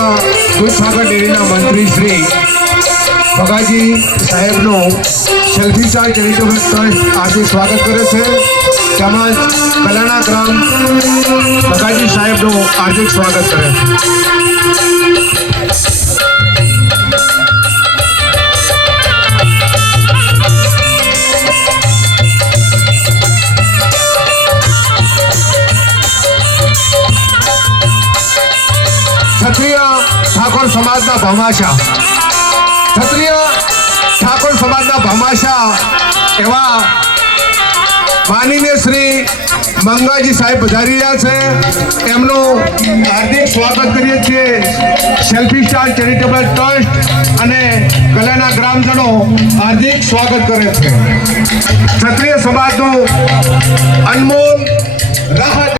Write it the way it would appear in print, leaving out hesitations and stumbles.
અમારા દૂધસાગર ડેરીના મંત્રી શ્રી ભગાજી સાહેબનું સેલ્ફી ચાર્જ ચેરિટેબલ ટ્રસ્ટ આજે સ્વાગત કરે છે. તેમજ કલાના ગ્રામ ભગાજી સાહેબનું હાર્દિક સ્વાગત કરે છે. ક્ષત્રિય ઠાકોર સમાજના ભામાશા એવા માનનીય શ્રી મંગાજી સાહેબ પધારી રહ્યા છે. એમનું હાર્દિક સ્વાગત કરીએ છીએ. સેલ્ફી સ્ટાર ચેરિટેબલ ટ્રસ્ટ અને કલાના ગ્રામજનો હાર્દિક સ્વાગત કરે છે. ક્ષત્રિય સમાજનું અનમોલ રાહત